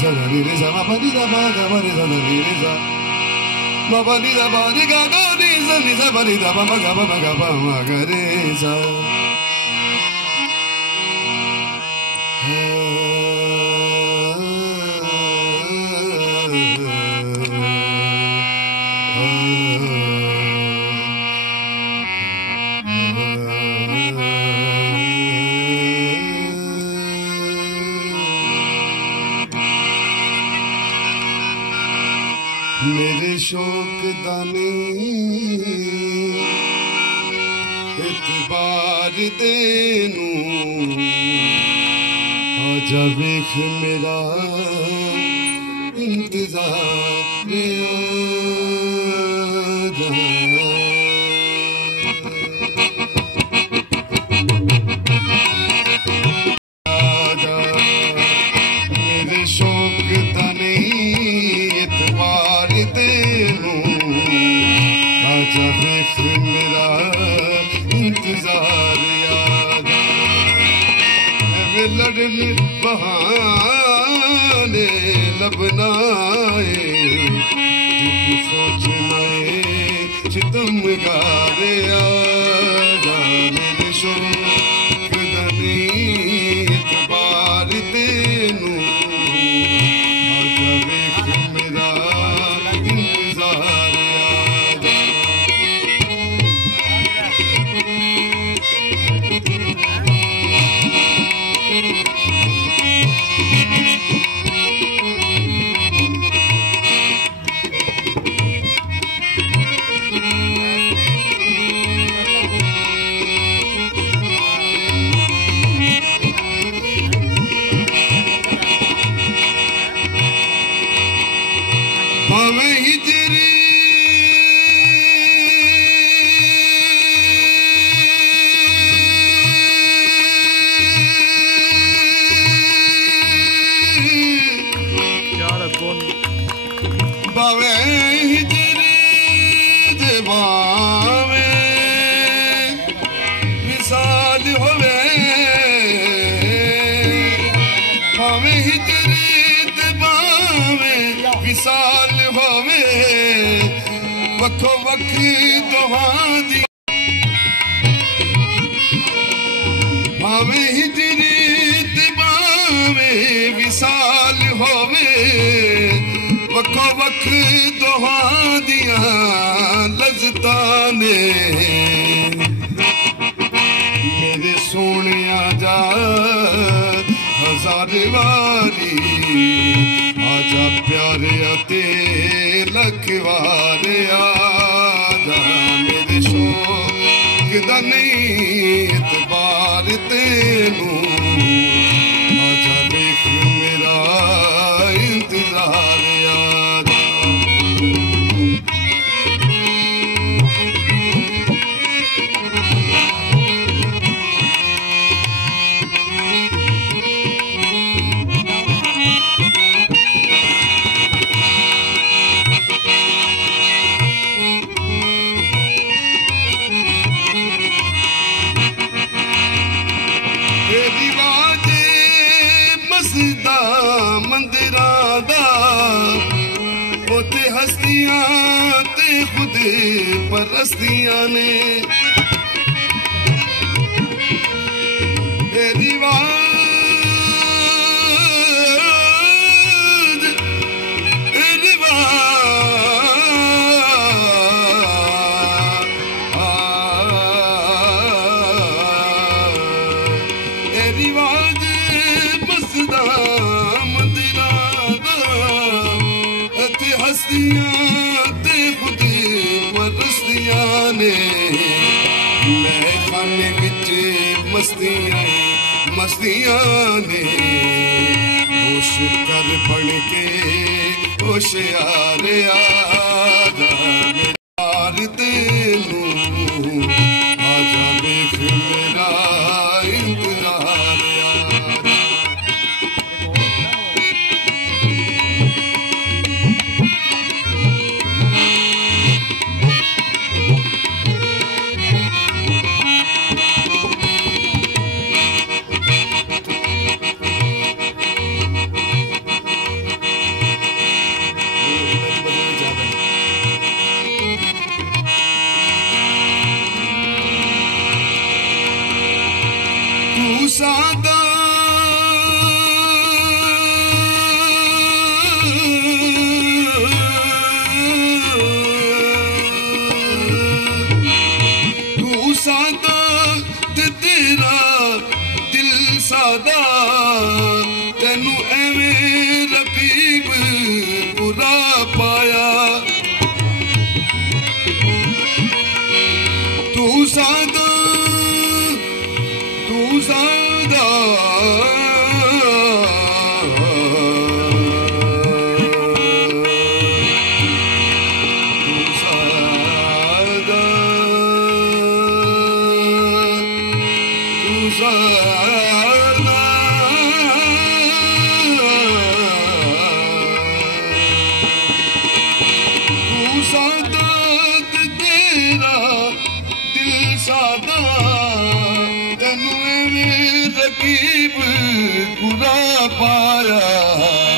sa da ni re sa ma pa ni da ma ga ma re sa da ni re sa ma pa ni da ba ni ga ga ni sa pa ni da ba ma ga re sa मेरे शौक दानी इतबार देनू आजा वेख मेरा इंतजार आजा मेरे शौक दानी इतबार देनू आजा वेख मेरा इंतजार याद लड़न बहाने लबनाए तू सोचना चितम गारे आजा मेरे शौक दनी इतबार तेनू आजा वेख मेरा इंतजार याद भावे हिजरी भावे हिजरी दे भावे विसाल होवे भावे हिजरी दे भावे विसाल होवे वखो वख दोहां दी भावे हिजरी ते भावे विसाल होवे वखो वख दोहां दियां लज़्ज़तां ने मेरे सोहणिया जा हजार वारी आजा प्यारे ते लखवारे आजा मेरे शौक दा नहीं इतबार तेनू आजा वेख मेरा इंतजार आजा मंदिरां दा ओते हस्तियां ते खुद परस्तियां ने रिवाज बसदा मंदिरां दा ते हस्तियां ते खुद परस्तियां ने मैं खाने विच मस्तियां ने होश कर बन के होशियार आजा यार तेनू आजा देख मेरा इंतजार सादा तेरा दिल सादा तेनू एवें रकीब बुरा पाया तू सादा रकीब बुरा पाया